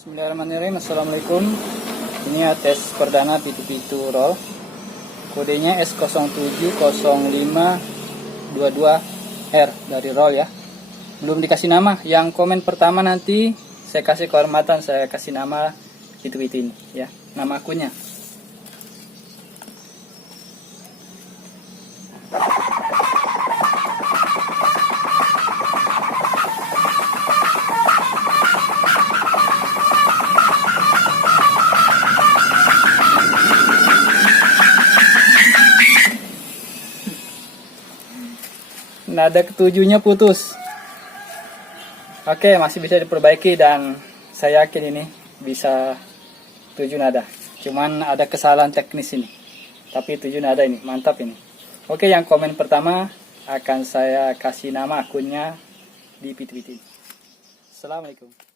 Bismillahirrahmanirrahim. Assalamualaikum. Ini ya tes perdana pitu-pitu roll. Kodenya S070522R dari roll ya. Belum dikasih nama. Yang komen pertama nanti saya kasih kehormatan, saya kasih nama pitu-pitu ini ya. Nama akunnya. Nada ketujuhnya putus. Oke, masih bisa diperbaiki dan saya yakin ini bisa 7 nada. Cuman ada kesalahan teknis ini. Tapi 7 nada ini, mantap ini. Oke, yang komen pertama akan saya kasih nama akunnya di pitu-pitu. Assalamualaikum.